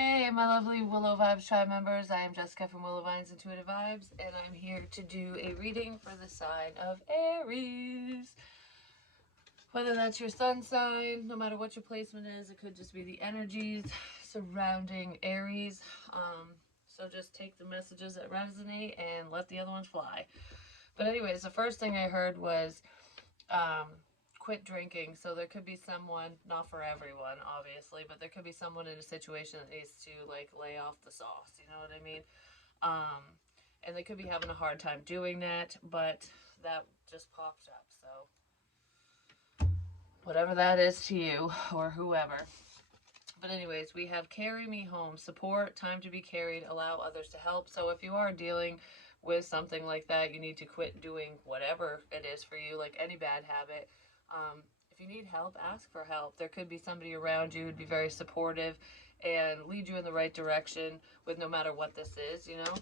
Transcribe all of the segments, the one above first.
Hey, my lovely Willow Vibes tribe members. I am Jessica from Willow Vines Intuitive Vibes, and I'm here to do a reading for the sign of Aries. Whether that's your sun sign, no matter what your placement is, it could just be the energies surrounding Aries. So just take the messages that resonate and let the other ones fly. But anyways, the first thing I heard was quit drinking. So there could be someone, not for everyone, obviously, but there could be someone in a situation that needs to like lay off the sauce. You know what I mean? Um, and they could be having a hard time doing that, but that just popped up. So whatever that is to you or whoever. But anyways, we have carry me home, support, time to be carried, allow others to help. So if you are dealing with something like that, you need to quit doing whatever it is for you, like any bad habit. If you need help, ask for help. There could be somebody around you who'd be very supportive and lead you in the right direction with no matter what this is, you know?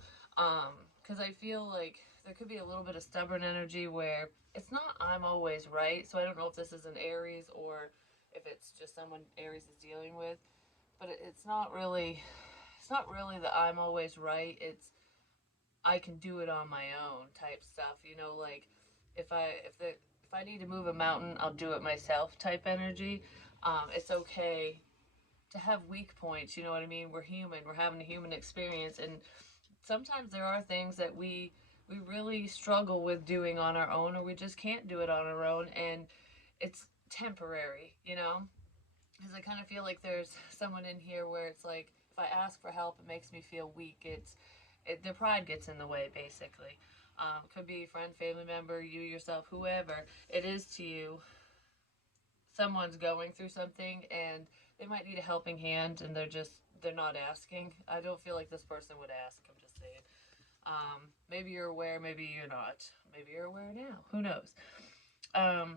Because I feel like there could be a little bit of stubborn energy where it's not I'm always right. So I don't know if this is an Aries or if it's just someone Aries is dealing with, but it's not really that I'm always right. It's I can do it on my own type stuff. You know, like if I need to move a mountain, I'll do it myself type energy. It's okay to have weak points. You know what I mean? We're human. We're having a human experience, and sometimes there are things that we really struggle with doing on our own, or we just can't do it on our own, and it's temporary. You know, because I kind of feel like there's someone in here where it's like if I ask for help, it makes me feel weak. Their pride gets in the way, basically. Could be a friend, family member, you yourself, whoever it is to you. Someone's going through something and they might need a helping hand, and they're not asking. I don't feel like this person would ask. I'm just saying. Maybe you're aware, maybe you're not. Maybe you're aware now. Who knows? Um,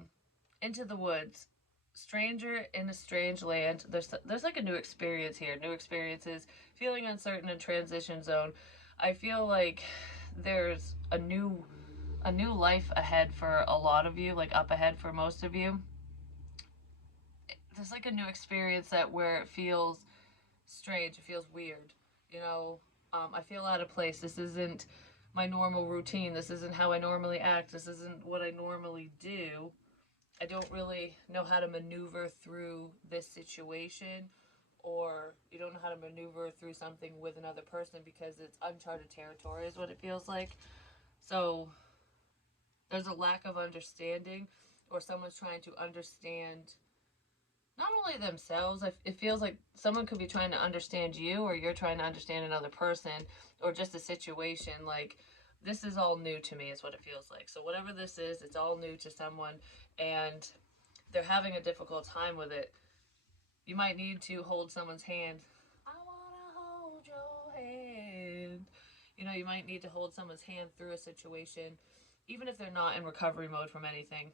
into the woods. Stranger in a strange land. There's like a new experience here. New experiences. Feeling uncertain and transition zone. I feel like there's a new life ahead for a lot of you. Like up ahead for most of you. There's like a new experience that where it feels strange. It feels weird. You know. I feel out of place. This isn't my normal routine. This isn't how I normally act. This isn't what I normally do. I don't really know how to maneuver through this situation, or you don't know how to maneuver through something with another person because it's uncharted territory, is what it feels like. So there's a lack of understanding, or someone's trying to understand not only themselves. It feels like someone could be trying to understand you, or you're trying to understand another person, or just a situation. Like, this is all new to me, is what it feels like. So, whatever this is, it's all new to someone, and they're having a difficult time with it. You might need to hold someone's hand. I want to hold your hand. You know, you might need to hold someone's hand through a situation, even if they're not in recovery mode from anything.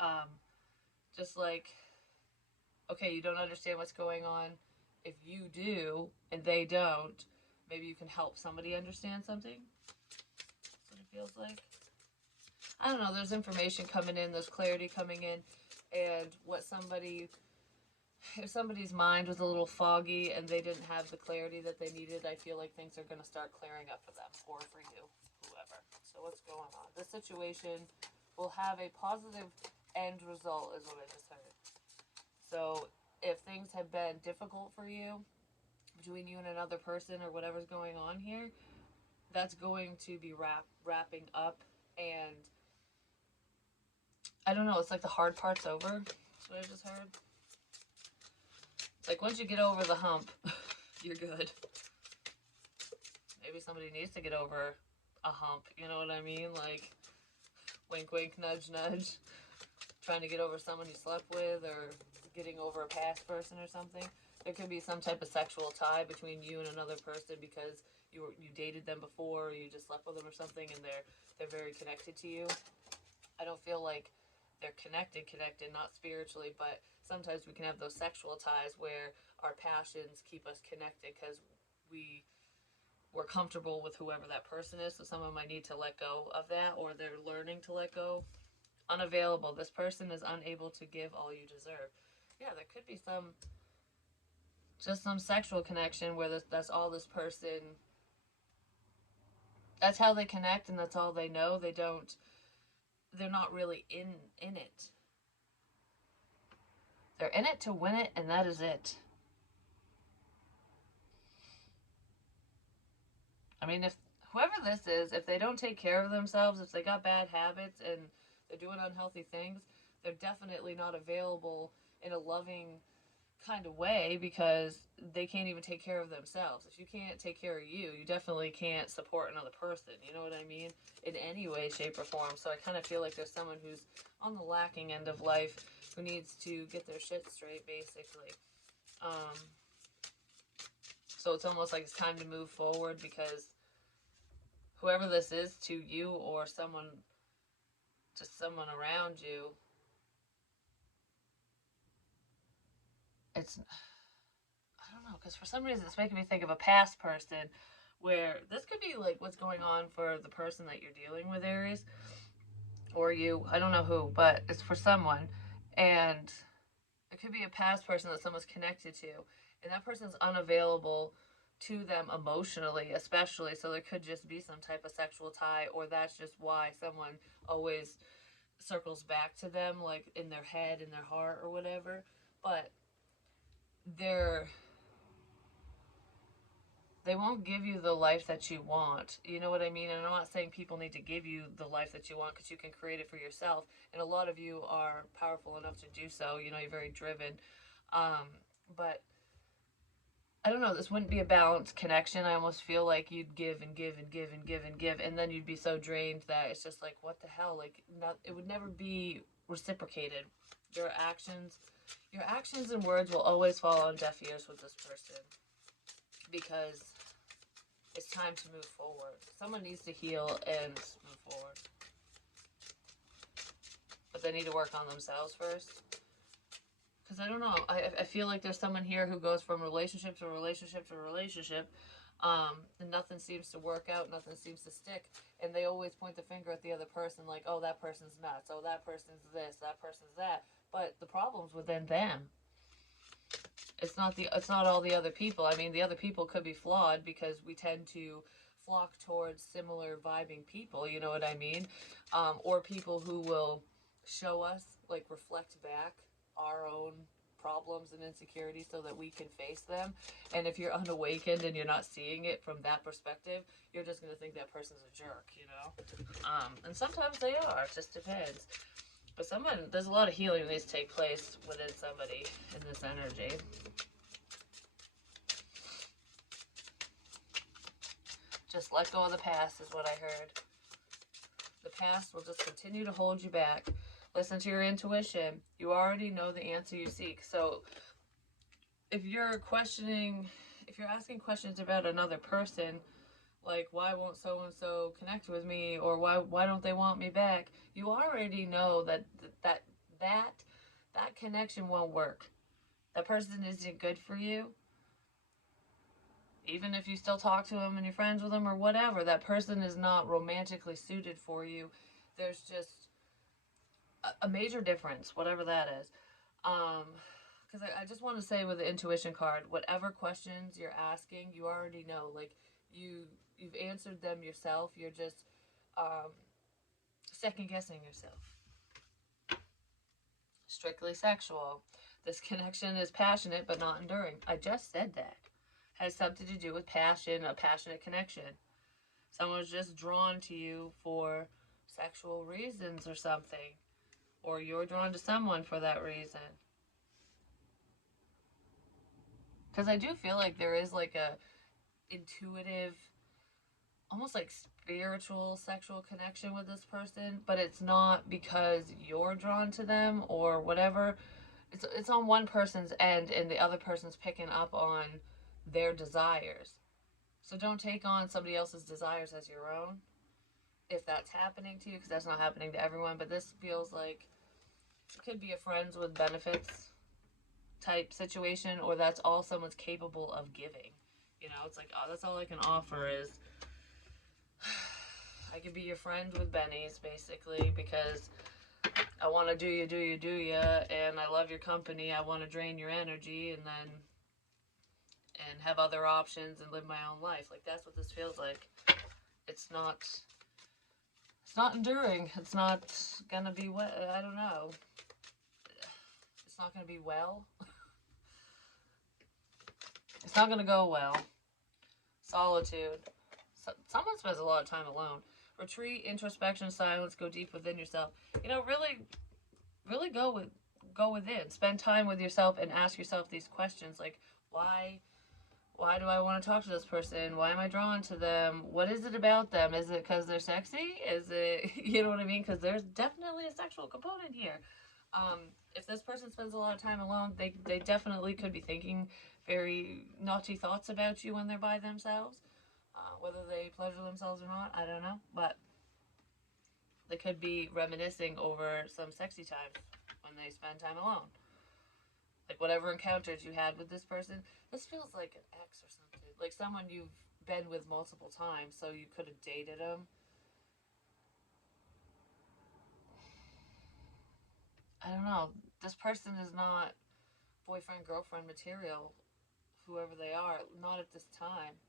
Um, just like, okay, you don't understand what's going on. If you do and they don't, maybe you can help somebody understand something. That's what it feels like. I don't know. There's information coming in, there's clarity coming in, and if somebody's mind was a little foggy and they didn't have the clarity that they needed, I feel like things are going to start clearing up for them or for you, whoever. So what's going on? This situation will have a positive end result, is what I just heard. So if things have been difficult for you between you and another person or whatever's going on here, that's going to be wrapping up, and I don't know, it's like the hard part's over. That's what I just heard. It's like once you get over the hump, you're good. Maybe somebody needs to get over a hump, you know what I mean? Like, wink, wink, nudge, nudge. Trying to get over someone you slept with, or getting over a past person or something. There could be some type of sexual tie between you and another person because you dated them before, or you just slept with them or something, and they're very connected to you. I don't feel like they're connected, not spiritually, but sometimes we can have those sexual ties where our passions keep us connected because we're comfortable with whoever that person is. So someone might need to let go of that, or they're learning to let go. Unavailable. This person is unable to give all you deserve. Yeah, there could be some just some sexual connection where that's all this person, that's how they connect and that's all they know. They're not really in it. They're in it to win it, and that is it. I mean, if whoever this is, if they don't take care of themselves, if they got bad habits and they're doing unhealthy things, they're definitely not available in a loving kind of way because they can't even take care of themselves. If you can't take care of you, you definitely can't support another person. You know what I mean? In any way, shape, or form. So I kind of feel like there's someone who's on the lacking end of life who needs to get their shit straight, basically. So it's almost like it's time to move forward because whoever this is to you or someone, just someone around you, it's, I don't know, because for some reason it's making me think of a past person where this could be like what's going on for the person that you're dealing with, Aries, or you, I don't know who, but it's for someone, and it could be a past person that someone's connected to, and that person's unavailable to them emotionally, especially, so there could just be some type of sexual tie, or that's just why someone always circles back to them, like in their head, in their heart, or whatever, but they're they won't give you the life that you want. You know what I mean? And I'm not saying people need to give you the life that you want because you can create it for yourself. And a lot of you are powerful enough to do so. You know, you're very driven. But I don't know, this wouldn't be a balanced connection. I almost feel like you'd give and give and give and give and give, and then you'd be so drained that it's just like, what the hell? Like, not, it would never be reciprocated. Your actions and words will always fall on deaf ears with this person because it's time to move forward. Someone needs to heal and move forward. But they need to work on themselves first. Because I don't know. I feel like there's someone here who goes from relationship to relationship to relationship. And nothing seems to work out. Nothing seems to stick. And they always point the finger at the other person like, oh, that person's nuts. Oh, that person's this. That person's that. But the problem's within them. It's not all the other people. I mean, the other people could be flawed because we tend to flock towards similar vibing people, you know what I mean? Or people who will show us, like reflect back our own problems and insecurities so that we can face them. And if you're unawakened and you're not seeing it from that perspective, you're just going to think that person's a jerk, you know? And sometimes they are, it just depends. But there's a lot of healing that needs to take place within somebody in this energy. Just let go of the past is what I heard. The past will just continue to hold you back. Listen to your intuition. You already know the answer you seek. So if you're asking questions about another person, like why won't so and so connect with me, or why don't they want me back, you already know that connection won't work. That person isn't good for you. Even if you still talk to them and you're friends with them or whatever, that person is not romantically suited for you. There's just a major difference, whatever that is. Because I just want to say with the intuition card, whatever questions you're asking, you already know. Like you've answered them yourself. You're just second guessing yourself. Strictly sexual. This connection is passionate but not enduring. I just said that. Has something to do with passion, a passionate connection. Someone's just drawn to you for sexual reasons or something. Or you're drawn to someone for that reason. Because I do feel like there is like a intuitive, almost like spiritual sexual connection with this person, but it's not because you're drawn to them or whatever. It's on one person's end and the other person's picking up on their desires. So don't take on somebody else's desires as your own if that's happening to you, because that's not happening to everyone. But this feels like it could be a friends with benefits type situation, or that's all someone's capable of giving. You know, it's like, oh, that's all I can offer is I can be your friend with bennies, basically, because I want to do you, and I love your company. I want to drain your energy, and then and have other options and live my own life. Like, that's what this feels like. It's not enduring. It's not gonna be I don't know. It's not gonna be well. It's not gonna go well. Solitude. Someone spends a lot of time alone. Retreat, introspection, silence, go deep within yourself. You know, really go within. Spend time with yourself and ask yourself these questions like, why do I want to talk to this person? Why am I drawn to them? What is it about them? Is it because they're sexy? Is it, you know what I mean? Because there's definitely a sexual component here. If this person spends a lot of time alone, they definitely could be thinking very naughty thoughts about you when they're by themselves. Whether they pleasure themselves or not, I don't know. But they could be reminiscing over some sexy times when they spend time alone. Like, whatever encounters you had with this person, this feels like an ex or something. Like someone you've been with multiple times, so you could have dated them. I don't know. This person is not boyfriend, girlfriend material, whoever they are, not at this time.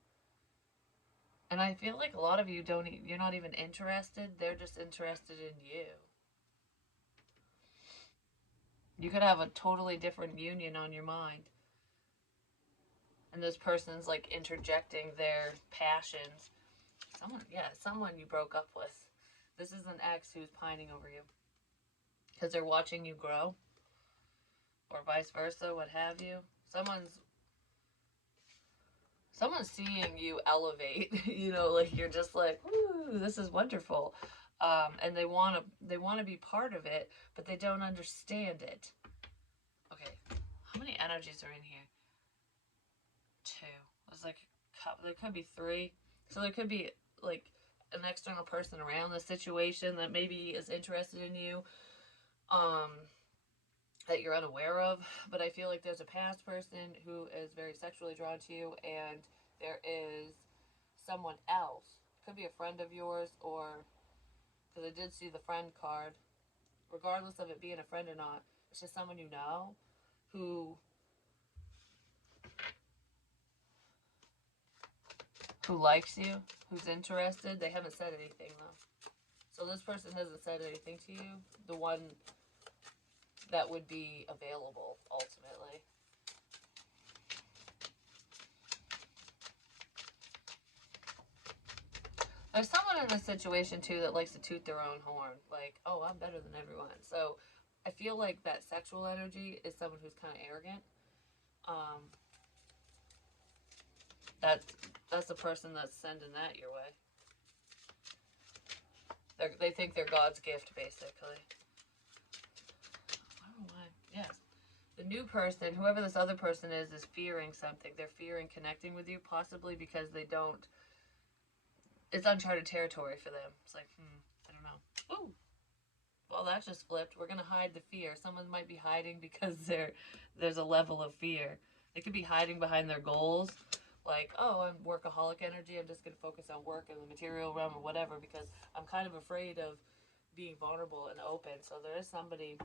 And I feel like a lot of you you're not even interested, they're just interested in you. You could have a totally different union on your mind. And this person's like interjecting their passions. Someone you broke up with. This is an ex who's pining over you. Because they're watching you grow. Or vice versa, what have you. Someone's seeing you elevate. You know, like you're just like, ooh, this is wonderful. And they want to be part of it, but they don't understand it. Okay, how many energies are in here? 2. There's like, there could be 3. So there could be like an external person around the situation that maybe is interested in you, that you're unaware of. But I feel like there's a past person who is very sexually drawn to you, and there is someone else. Could be a friend of yours, or, because I did see the friend card, regardless of it being a friend or not, it's just someone you know who likes you, who's interested. They haven't said anything though. So this person hasn't said anything to you. The one that would be available ultimately. There's someone in this situation too that likes to toot their own horn. Like, oh, I'm better than everyone. So I feel like that sexual energy is someone who's kind of arrogant. That's the person that's sending that your way. They think they're God's gift, basically. I don't know why. Yes. The new person, whoever this other person is fearing something. They're fearing connecting with you, possibly because they don't... It's uncharted territory for them. It's like, I don't know. Ooh. Well, that just flipped. We're going to hide the fear. Someone might be hiding because there's a level of fear. They could be hiding behind their goals. Like, oh, I'm workaholic energy. I'm just going to focus on work and the material realm or whatever because I'm kind of afraid of being vulnerable and open. So there is somebody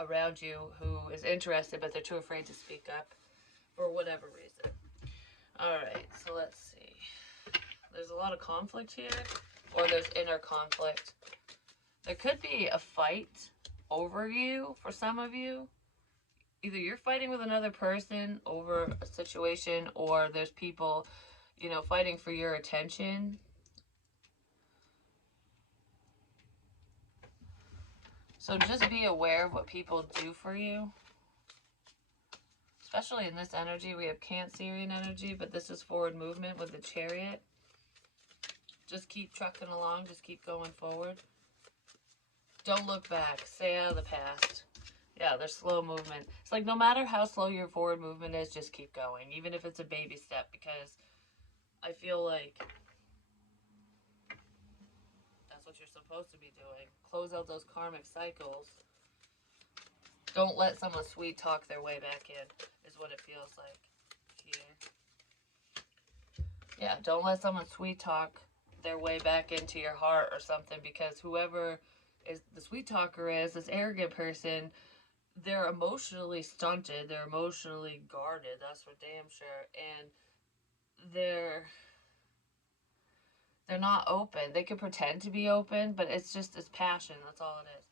around you who is interested, but they're too afraid to speak up for whatever reason. All right, so let's see. There's a lot of conflict here, or there's inner conflict. There could be a fight over you for some of you. Either you're fighting with another person over a situation, or there's people, fighting for your attention. So just be aware of what people do for you. Especially in this energy, we have Cancerian energy, but this is forward movement with the Chariot. Just keep trucking along. Just keep going forward. Don't look back. Stay out of the past. Yeah, there's slow movement. It's like no matter how slow your forward movement is, just keep going. Even if it's a baby step, because I feel like that's what you're supposed to be doing. Close out those karmic cycles. Don't let someone sweet talk their way back in, is what it feels like here. Yeah, don't let someone sweet talk their way back into your heart or something, because whoever is the sweet talker is, this arrogant person, they're emotionally stunted, they're emotionally guarded, that's for damn sure, and they're they're not open. They could pretend to be open, but it's passion. That's all it is.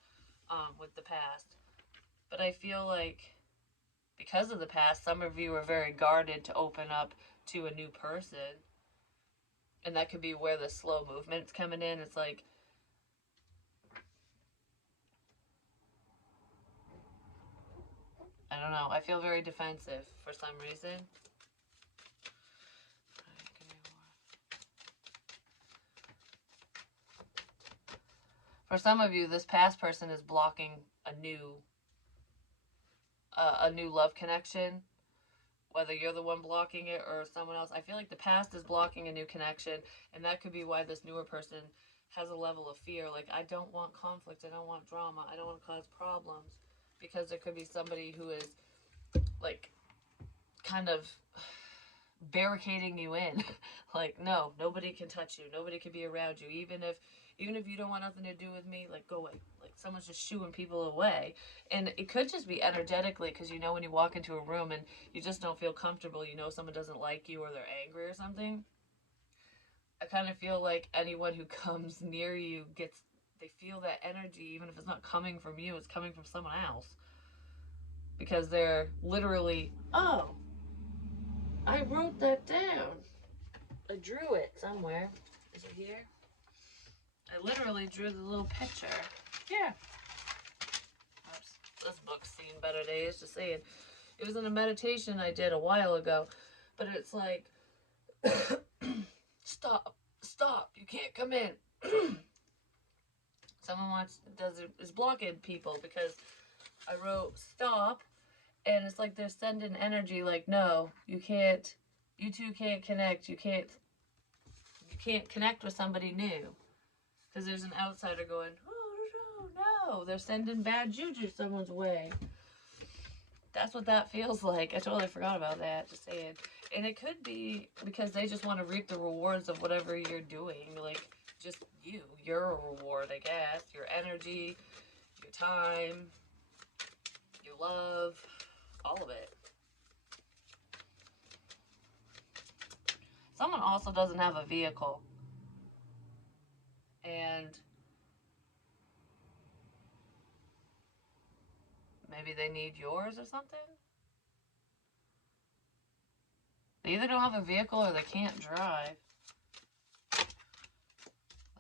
With the past, but I feel like because of the past, some of you are very guarded to open up to a new person, and that could be where the slow movement's coming in. It's like I don't know. I feel very defensive for some reason. For some of you, this past person is blocking a new love connection, whether you're the one blocking it or someone else. I feel like the past is blocking a new connection, and that could be why this newer person has a level of fear. Like, I don't want conflict, I don't want drama, I don't want to cause problems, because there could be somebody who is like kind of barricading you in. Like, no, nobody can touch you, nobody can be around you, even if you don't want nothing to do with me, like, go away. Like, someone's just shooing people away. And it could just be energetically, because you know when you walk into a room and you just don't feel comfortable, you know someone doesn't like you or they're angry or something. I kind of feel like anyone who comes near you they feel that energy, even if it's not coming from you, it's coming from someone else. Because they're literally, oh, I wrote that down. I drew it somewhere. Is it here? I literally drew the little picture. Yeah. Oops. This book's seen better days, just saying. It was in a meditation I did a while ago. But it's like, stop, you can't come in. Someone is blocking people because I wrote stop, and it's like they're sending energy like, no, you can't, you two can't connect, you can't connect with somebody new. Because there's an outsider going, oh, no, they're sending bad juju someone's way. That's what that feels like. I totally forgot about that, just saying. And it could be because they just want to reap the rewards of whatever you're doing. Like, just you're a reward, I guess. Your energy, your time, your love, all of it. Someone also doesn't have a vehicle. And maybe they need yours or something? They either don't have a vehicle or they can't drive.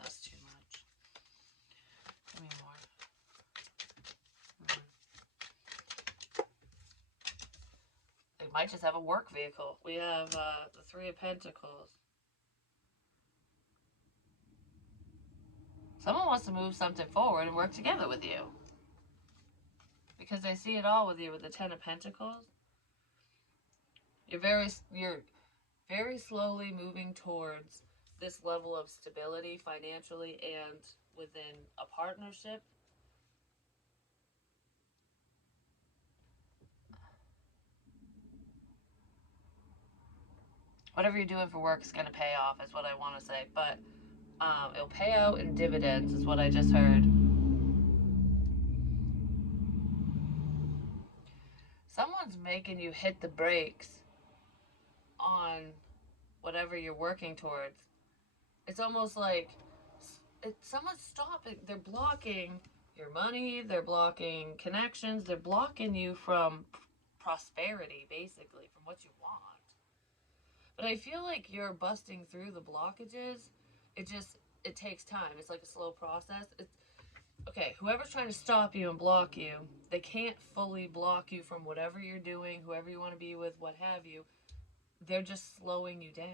That's too much. Give me more. They might just have a work vehicle. We have the Three of Pentacles. Someone wants to move something forward and work together with you. Because they see it all with you with the Ten of Pentacles. You're very slowly moving towards this level of stability financially and within a partnership. Whatever you're doing for work is going to pay off, is what I want to say. But it'll pay out in dividends, is what I just heard. Someone's making you hit the brakes on whatever you're working towards. It's almost like someone's stopping. They're blocking your money. They're blocking connections. They're blocking you from prosperity, basically, from what you want. But I feel like you're busting through the blockages. It takes time. It's like a slow process. Okay, whoever's trying to stop you and block you, they can't fully block you from whatever you're doing, whoever you want to be with, what have you. They're just slowing you down.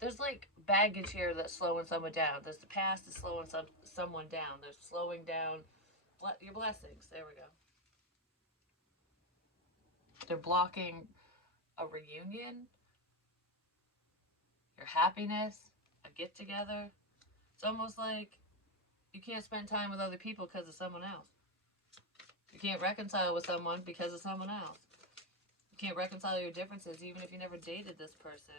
There's like baggage here that's slowing someone down. There's the past that's slowing someone down. There's slowing down your blessings. There we go. They're blocking a reunion, your happiness, a get together. It's almost like you can't spend time with other people because of someone else. You can't reconcile with someone because of someone else. You can't reconcile your differences even if you never dated this person.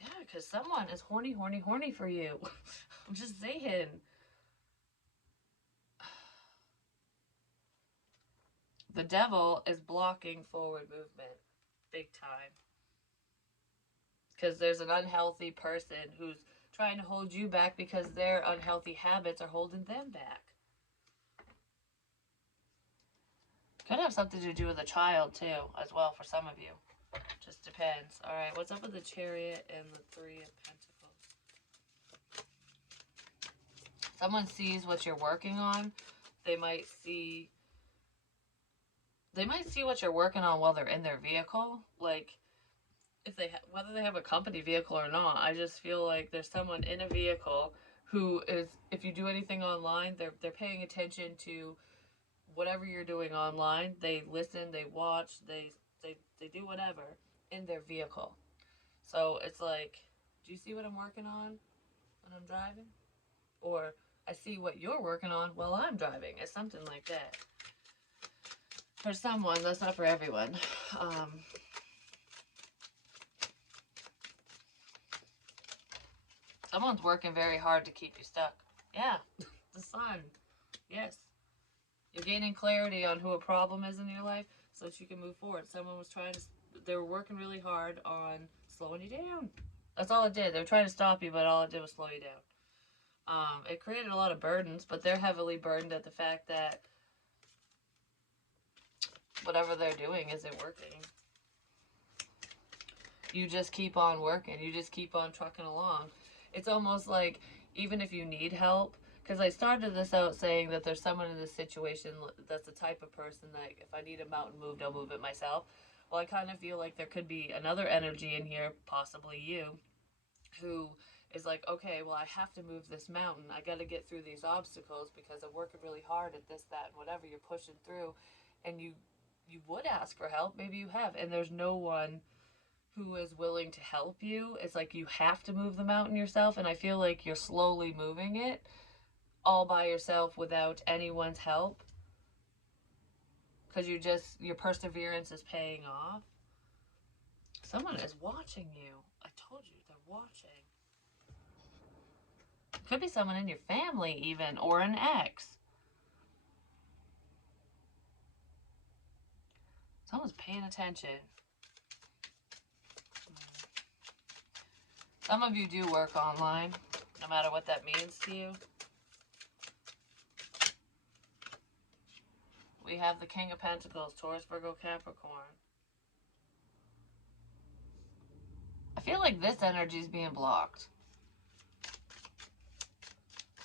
Yeah, because someone is horny for you. I'm just saying. The devil is blocking forward movement big time. Because there's an unhealthy person who's trying to hold you back because their unhealthy habits are holding them back. Could have something to do with a child, too, as well, for some of you. Just depends. All right, what's up with the Chariot and the Three of Pentacles? Someone sees what you're working on. They might see what you're working on while they're in their vehicle. Like, if they whether they have a company vehicle or not, I just feel like there's someone in a vehicle who is, if you do anything online, they're paying attention to whatever you're doing online. They listen, they watch, they do whatever in their vehicle. So it's like, do you see what I'm working on when I'm driving? Or I see what you're working on while I'm driving. It's something like that. For someone, that's not for everyone. Someone's working very hard to keep you stuck. Yeah, the sun. Yes. You're gaining clarity on who a problem is in your life so that you can move forward. Someone was they were working really hard on slowing you down. That's all it did. They were trying to stop you, but all it did was slow you down. It created a lot of burdens, but they're heavily burdened at the fact that whatever they're doing isn't working. You just keep on working. You just keep on trucking along. It's almost like, even if you need help, because I started this out saying that there's someone in this situation that's the type of person that if I need a mountain moved, I'll move it myself. Well, I kind of feel like there could be another energy in here, possibly you, who is like, okay, well, I have to move this mountain. I got to get through these obstacles because I'm working really hard at this, that, and whatever you're pushing through. And you would ask for help. Maybe you have. And there's no one who is willing to help you. It's like you have to move the mountain yourself. And I feel like you're slowly moving it all by yourself without anyone's help. Because your perseverance is paying off. Someone is watching you. I told you, they're watching. Could be someone in your family even, or an ex. Someone's paying attention. Some of you do work online, no matter what that means to you. We have the King of Pentacles, Taurus, Virgo, Capricorn. I feel like this energy is being blocked.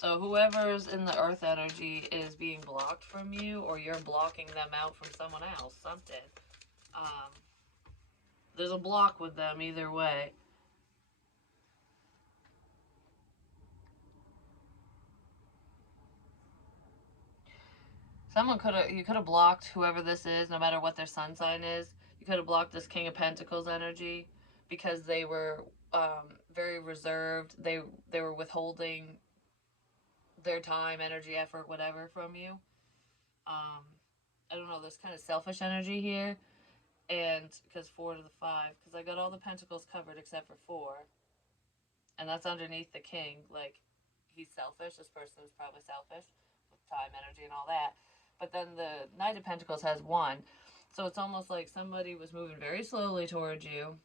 So whoever's in the earth energy is being blocked from you, or you're blocking them out from someone else, something. There's a block with them either way. You could have blocked whoever this is, no matter what their sun sign is. You could have blocked this King of Pentacles energy because they were very reserved. They were withholding their time, energy, effort, whatever from you. I don't know, there's kind of selfish energy here. And because 4 to the 5, because I got all the pentacles covered except for 4. And that's underneath the king. Like, he's selfish. This person is probably selfish with time, energy, and all that. But then the Knight of Pentacles has 1. So it's almost like somebody was moving very slowly towards you.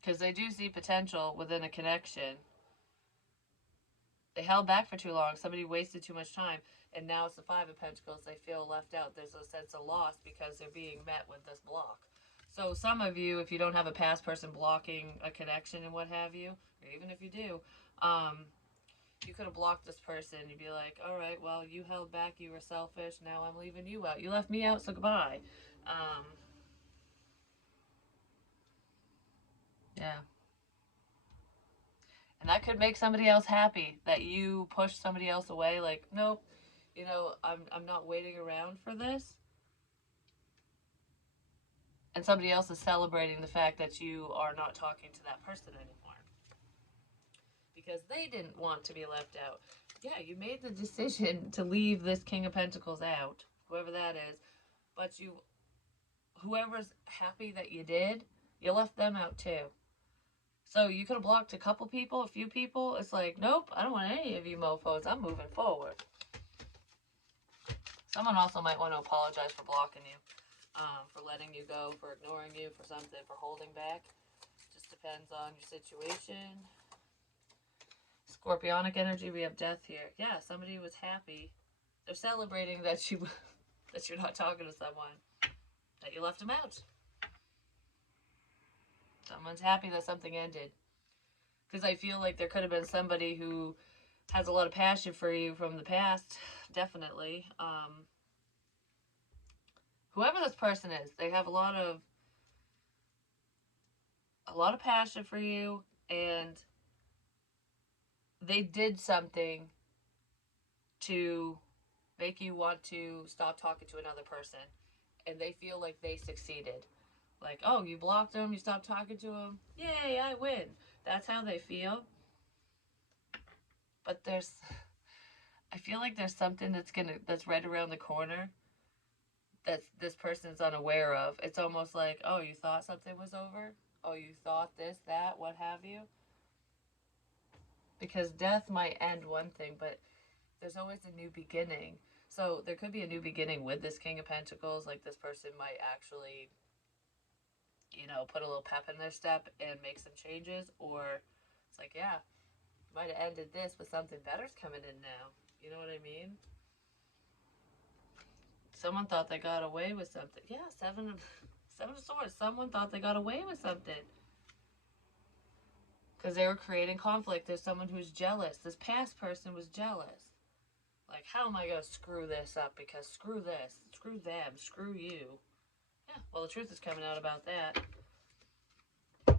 Because they do see potential within a connection. They held back for too long. Somebody wasted too much time. And now it's the 5 of Pentacles. They feel left out. There's a sense of loss because they're being met with this block. So some of you, if you don't have a past person blocking a connection and what have you, or even if you do, you could have blocked this person. You'd be like, all right, well, you held back. You were selfish. Now I'm leaving you out. You left me out, so goodbye. Yeah. And that could make somebody else happy, that you push somebody else away. Like, nope, I'm not waiting around for this. And somebody else is celebrating the fact that you are not talking to that person anymore. Because they didn't want to be left out. Yeah, you made the decision to leave this King of Pentacles out, whoever that is. But whoever's happy that you did, you left them out too. So you could have blocked a couple people, a few people. It's like, nope, I don't want any of you mofos. I'm moving forward. Someone also might want to apologize for blocking you, for letting you go, for ignoring you, for something, for holding back. Just depends on your situation. Scorpionic energy, we have death here. Yeah, somebody was happy. They're celebrating that that you're not talking to someone, that you left them out. Someone's happy that something ended. Because I feel like there could have been somebody who has a lot of passion for you from the past, definitely. Whoever this person is, they have a lot of passion for you, and they did something to make you want to stop talking to another person, and they feel like they succeeded. Like, oh, you blocked them, you stopped talking to them, yay, I win. That's how they feel. But I feel like there's something that's right around the corner that this person's unaware of. It's almost like, oh, you thought something was over? Oh, you thought this, that, what have you? Because death might end one thing, but there's always a new beginning. So there could be a new beginning with this King of Pentacles. Like, this person might actually, put a little pep in their step and make some changes. Or it's like, yeah, might have ended this, but something better's coming in now. You know what I mean? Someone thought they got away with something. Yeah, seven of swords. Someone thought they got away with something. Because they were creating conflict. There's someone who's jealous. This past person was jealous. Like, how am I going to screw this up? Because screw this, screw them, screw you. Yeah, well, the truth is coming out about that. Wow.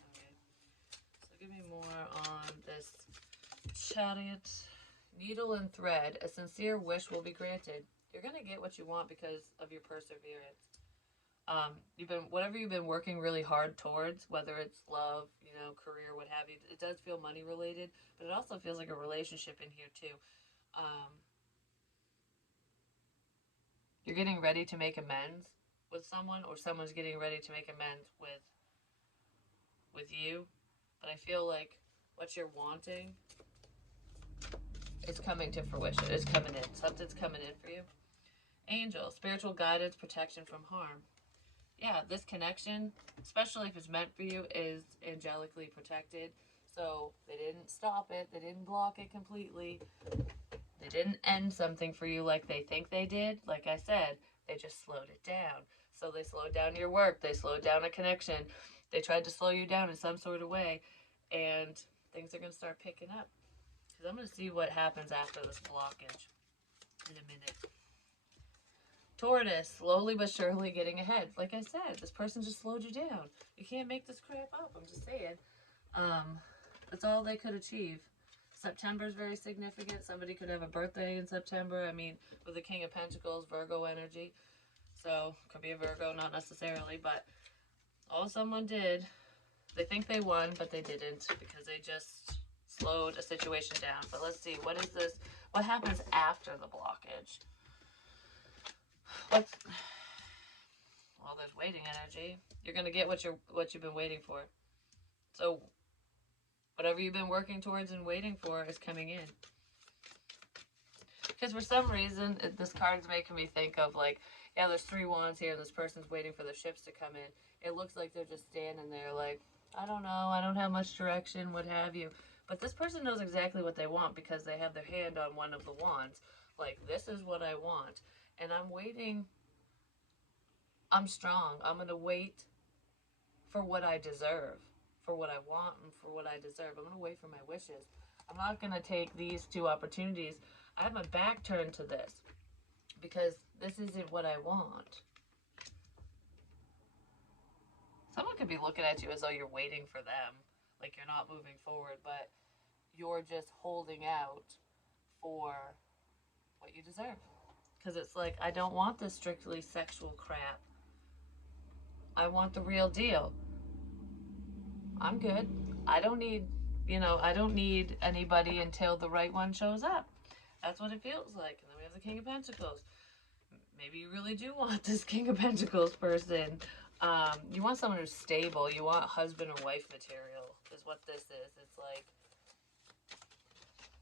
Okay. So give me more on this Chariot. Needle and thread. A sincere wish will be granted. You're going to get what you want because of your perseverance. Whatever you've been working really hard towards, whether it's love, career, what have you, it does feel money related, but it also feels like a relationship in here too. You're getting ready to make amends with someone, or someone's getting ready to make amends with you. But I feel like what you're wanting is coming to fruition. It's coming in. Something's coming in for you. Angel, spiritual guidance, protection from harm. Yeah, this connection, especially if it's meant for you, is angelically protected. So they didn't stop it. They didn't block it completely. They didn't end something for you like they think they did. Like I said, they just slowed it down. So they slowed down your work. They slowed down a connection. They tried to slow you down in some sort of way. And things are going to start picking up. Because I'm going to see what happens after this blockage in a minute. Tortoise, slowly but surely getting ahead. Like I said, this person just slowed you down. You can't make this crap up. I'm just saying. That's all they could achieve. September is very significant. Somebody could have a birthday in September. I mean, with the King of Pentacles, Virgo energy. So, could be a Virgo, not necessarily. But all someone did, they think they won, but they didn't. Because they just slowed a situation down. But let's see, what is this? What happens after the blockage? Well, there's waiting energy. You're gonna get what you've been waiting for. So whatever you've been working towards and waiting for is coming in. Because for some reason, this card's making me think of like, yeah, there's 3 wands here. This person's waiting for the ships to come in. It looks like they're just standing there like, I don't know, I don't have much direction, what have you. But this person knows exactly what they want because they have their hand on one of the wands. Like, this is what I want. And I'm waiting. I'm strong. I'm going to wait for what I deserve, for what I want, and for what I deserve. I'm going to wait for my wishes. I'm not going to take these 2 opportunities. I have my back turned to this because this isn't what I want. Someone could be looking at you as though you're waiting for them, like you're not moving forward, but you're just holding out for what you deserve. Because it's like, I don't want this strictly sexual crap. I want the real deal. I'm good. I don't need, I don't need anybody until the right one shows up. That's what it feels like. And then we have the King of Pentacles. Maybe you really do want this King of Pentacles person. You want someone who's stable. You want husband or wife material. is what this is. It's like,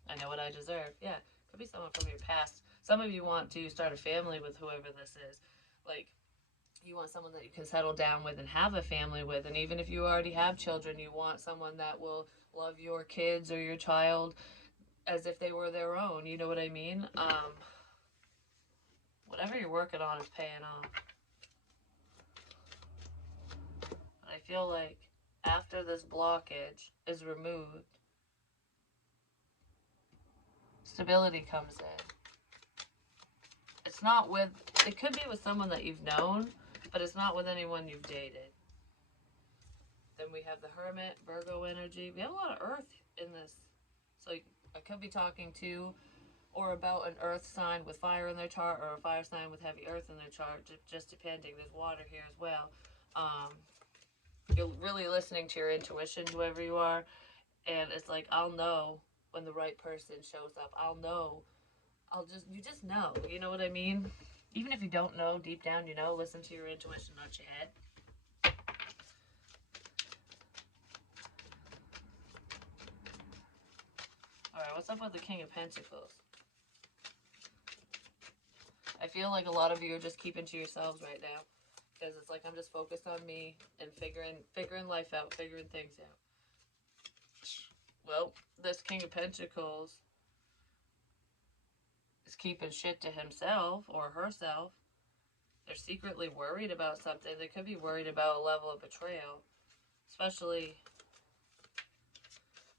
I know what I deserve. Yeah, could be someone from your past. Some of you want to start a family with whoever this is. Like, you want someone that you can settle down with and have a family with. And even if you already have children, you want someone that will love your kids or your child as if they were their own. You know what I mean? Whatever you're working on is paying off. But I feel like after this blockage is removed, stability comes in. It's not with, it could be with someone that you've known, but it's not with anyone you've dated. Then we have the Hermit, Virgo energy. We have a lot of Earth in this. So I could be talking to or about an Earth sign with fire in their chart, or a fire sign with heavy Earth in their chart, just depending. There's water here as well. You're really listening to your intuition, whoever you are, and it's like, I'll know when the right person shows up. I'll know. You just know. You know what I mean? Even if you don't know, deep down you know, listen to your intuition, not your head. Alright, what's up with the King of Pentacles? I feel like a lot of you are just keeping to yourselves right now. Because it's like, I'm just focused on me and figuring life out, figuring things out. Well, this King of Pentacles is keeping shit to himself or herself. They're secretly worried about something. They could be worried about a level of betrayal. Especially,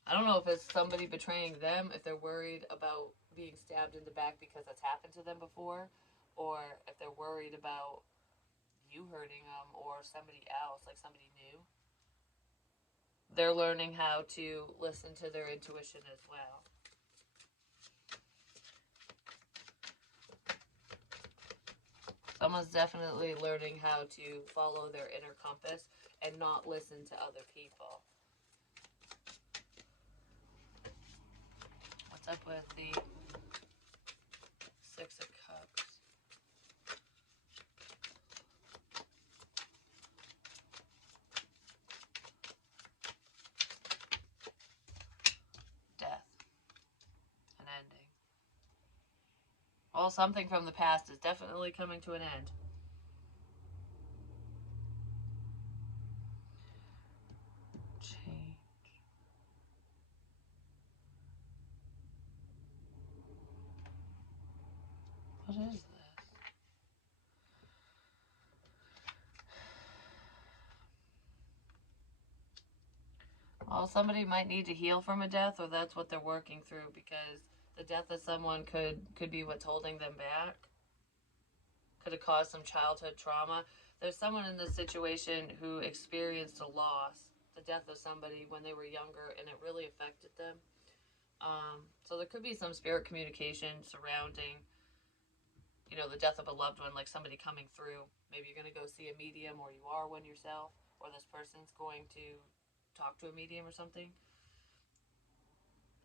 I don't know if it's somebody betraying them, if they're worried about being stabbed in the back because that's happened to them before, or if they're worried about you hurting them or somebody else, like somebody new. They're learning how to listen to their intuition as well. Someone's definitely learning how to follow their inner compass and not listen to other people. What's up with the Six of Cups? Death. An ending. Well, something from the past is definitely coming to an end. Change. What is this? Well, somebody might need to heal from a death, or that's what they're working through, because the death of someone could be what's holding them back. Could have caused some childhood trauma. There's someone in this situation who experienced a loss, the death of somebody when they were younger, and it really affected them. So there could be some spirit communication surrounding, you know, the death of a loved one, like somebody coming through. Maybe you're going to go see a medium, or you are one yourself, or this person's going to talk to a medium or something.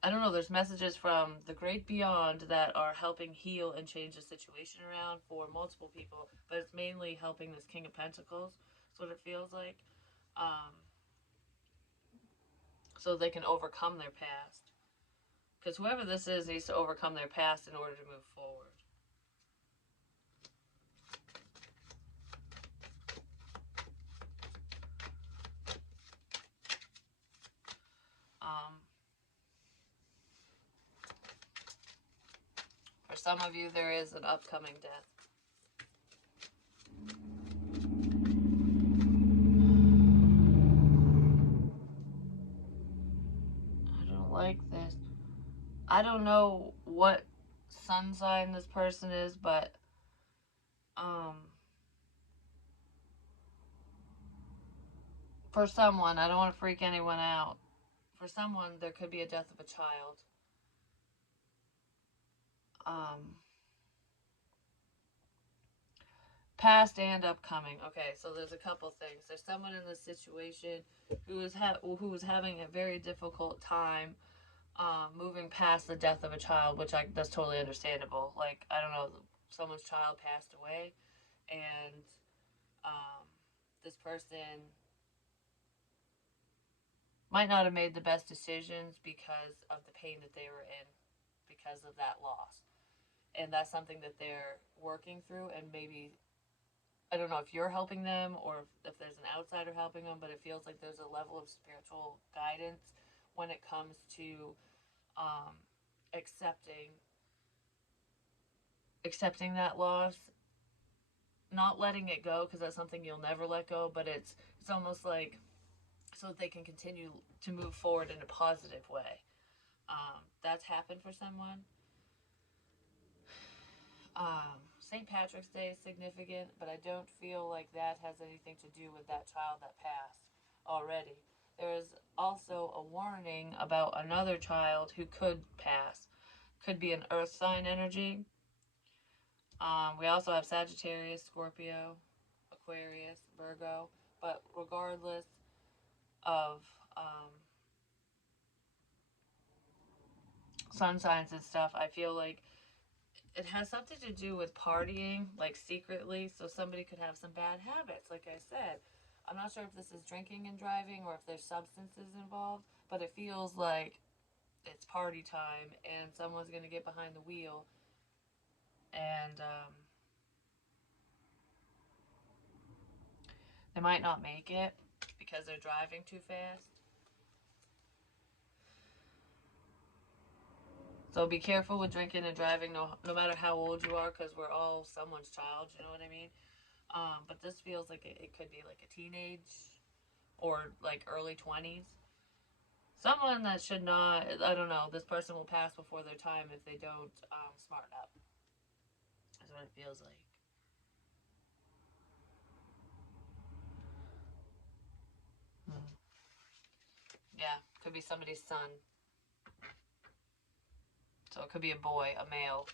I don't know, there's messages from the great beyond that are helping heal and change the situation around for multiple people, but it's mainly helping this King of Pentacles. That's what it feels like. So they can overcome their past. Because whoever this is needs to overcome their past in order to move forward. For some of you, there is an upcoming death. I don't like this. I don't know what sun sign this person is, but for someone, I don't want to freak anyone out. For someone, there could be a death of a child. Past and upcoming. Okay, so there's a couple things. There's someone in this situation who is having a very difficult time moving past the death of a child, which that's totally understandable. Like, I don't know, someone's child passed away, and this person might not have made the best decisions because of the pain that they were in because of that loss. And that's something that they're working through, and maybe I don't know if you're helping them or if there's an outsider helping them, but it feels like there's a level of spiritual guidance when it comes to um, accepting that loss, not letting it go because that's something you'll never let go. But it's almost like so that they can continue to move forward in a positive way. That's happened for someone. St. Patrick's Day is significant, but I don't feel like that has anything to do with that child that passed already. There is also a warning about another child who could pass. Could be an earth sign energy. We also have Sagittarius, Scorpio, Aquarius, Virgo. But regardless of sun signs and stuff, I feel like it has something to do with partying, like secretly. So somebody could have some bad habits, like I said. I'm not sure if this is drinking and driving or if there's substances involved, but it feels like it's party time and someone's going to get behind the wheel and they might not make it because they're driving too fast. So be careful with drinking and driving, no matter how old you are, because we're all someone's child. You know what I mean? But this feels like it could be like a teenage or like early 20s. Someone that should not. I don't know. This person will pass before their time if they don't smarten up. That's what it feels like. Yeah, could be somebody's son. So it could be a boy, a male,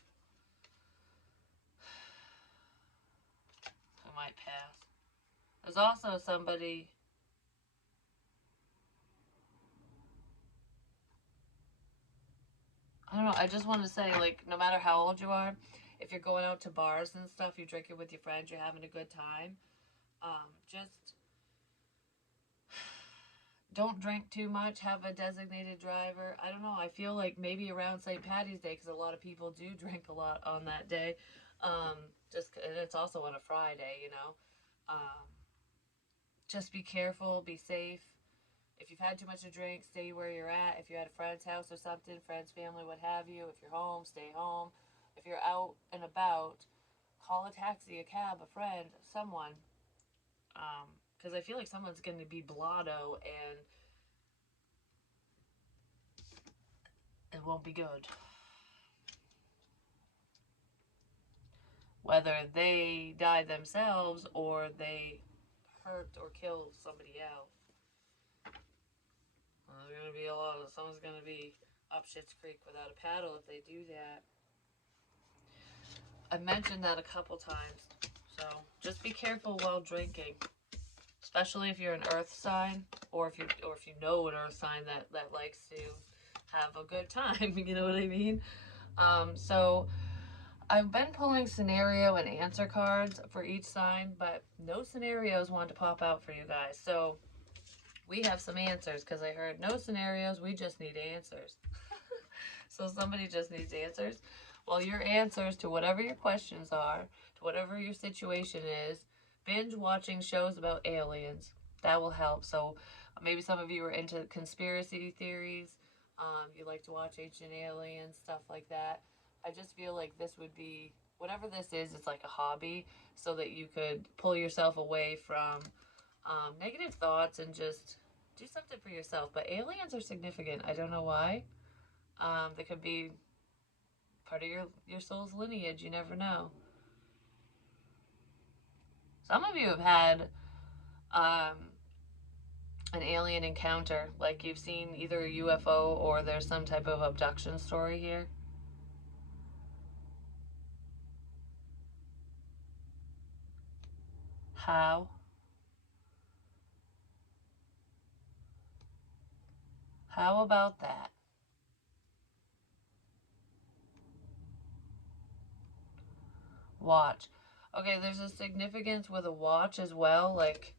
who might pass. There's also somebody. I don't know. I just want to say, like, no matter how old you are, if you're going out to bars and stuff, you're drinking with your friends, you're having a good time. Just don't drink too much. Have a designated driver. I don't know. I feel like maybe around St. Patty's Day, because a lot of people do drink a lot on that day. Um, and it's also on a Friday, you know. Um, just be careful. Be safe. If you've had too much to drink, stay where you're at. If you're at a friend's house or something, friends, family, what have you. If you're home, stay home. If you're out and about, call a taxi, a cab, a friend, someone. Because I feel like someone's going to be blotto and it won't be good. Whether they die themselves or they hurt or kill somebody else. There's going to be someone's going to be up Shit's Creek without a paddle if they do that. I mentioned that a couple times. So just be careful while drinking, especially if you're an earth sign or if you know an earth sign that likes to have a good time. You know what I mean? So I've been pulling scenario and answer cards for each sign, but no scenarios want to pop out for you guys. So we have some answers because I heard no scenarios. We just need answers. So somebody just needs answers. Well, your answers to whatever your questions are, to whatever your situation is, binge watching shows about aliens. That will help. So maybe some of you are into conspiracy theories. You like to watch Ancient Aliens, stuff like that. I just feel like this would be, whatever this is, it's like a hobby so that you could pull yourself away from negative thoughts and just do something for yourself. But aliens are significant. I don't know why. They could be part of your soul's lineage. You never know. Some of you have had um, an alien encounter, like you've seen either a UFO or there's some type of abduction story here. How? How about that? Watch. Okay, there's a significance with a watch as well, like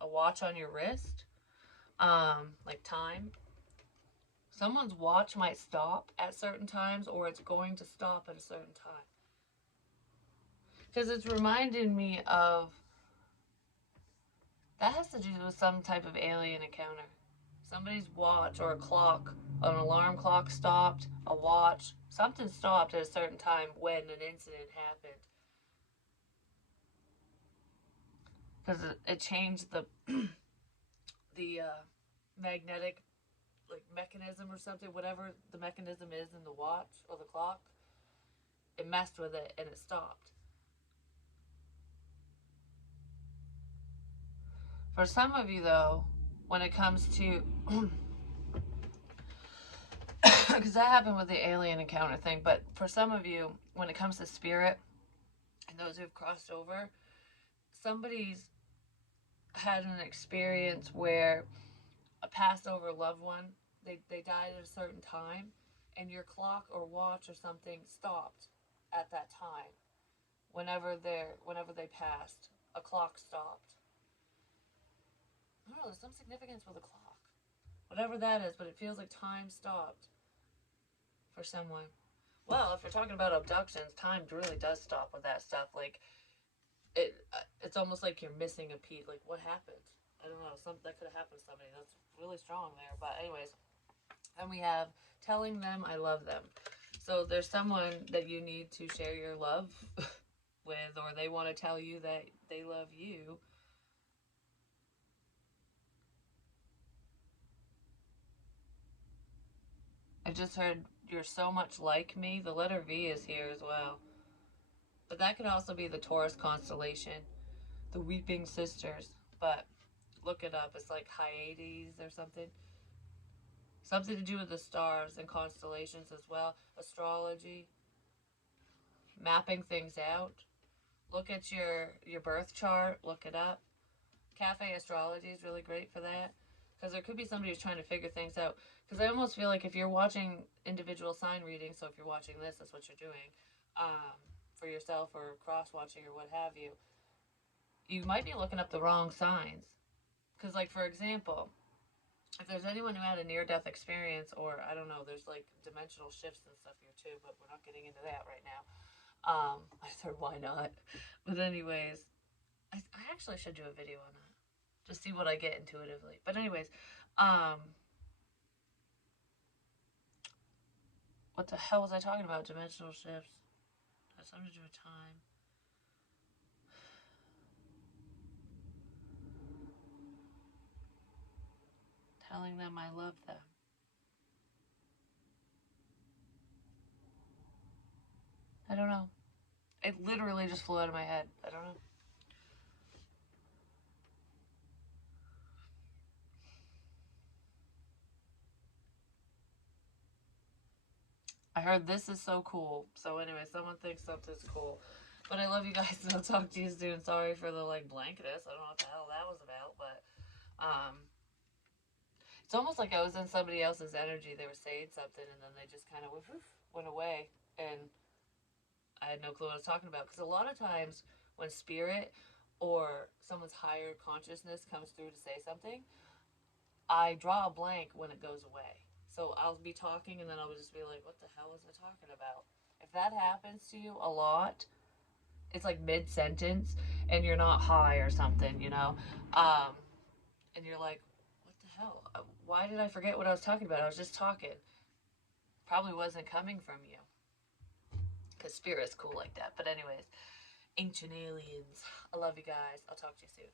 a watch on your wrist. like time. Someone's watch might stop at certain times, or it's going to stop at a certain time. Because it's reminding me of, that has to do with some type of alien encounter. Somebody's watch or a clock, an alarm clock stopped, a watch, something stopped at a certain time when an incident happened. Because it changed the magnetic like mechanism or something, whatever the mechanism is in the watch or the clock. It messed with it and it stopped. For some of you, though, when it comes to, because that happened with the alien encounter thing, but for some of you, when it comes to spirit and those who've crossed over, somebody's had an experience where a passed over loved one, they died at a certain time, and your clock or watch or something stopped at that time. Whenever they passed, a clock stopped. I don't know, there's some significance with a clock. Whatever that is, but it feels like time stopped for someone. Well, if you're talking about abductions, time really does stop with that stuff. Like it's almost like you're missing a piece. Like what happened? I don't know. Something that could have happened to somebody. That's really strong there. But anyways, then we have telling them I love them. So there's someone that you need to share your love with, or they want to tell you that they love you. I just heard you're so much like me. The letter V is here as well. But that could also be the Taurus constellation, the Weeping Sisters. But look it up. It's like Hyades or something. Something to do with the stars and constellations as well. Astrology, mapping things out. Look at your birth chart. Look it up. Cafe astrology is really great for that. Because there could be somebody who's trying to figure things out. Because I almost feel like if you're watching individual sign readings, so if you're watching this, that's what you're doing for yourself or cross watching or what have you, you might be looking up the wrong signs. Because, like, for example, if there's anyone who had a near death experience, or I don't know, there's like dimensional shifts and stuff here too, but we're not getting into that right now. I said, why not? But, anyways, I actually should do a video on that. Just see what I get intuitively. But anyways, what the hell was I talking about? Dimensional shifts. That's something to do with time. Telling them I love them. I don't know. It literally just flew out of my head. I don't know. I heard this is so cool. So anyway, someone thinks something's cool. But I love you guys, and I'll talk to you soon. Sorry for the like blankness. I don't know what the hell that was about, but it's almost like I was in somebody else's energy. They were saying something, and then they just kind of went away, and I had no clue what I was talking about. Because a lot of times when spirit or someone's higher consciousness comes through to say something, I draw a blank when it goes away. So I'll be talking, and then I'll just be like, "What the hell was I talking about?" If that happens to you a lot, it's like mid sentence and you're not high or something, and you're like, what the hell? Why did I forget what I was talking about? I was just talking. Probably wasn't coming from you because spirit's cool like that. But anyways, ancient aliens. I love you guys. I'll talk to you soon.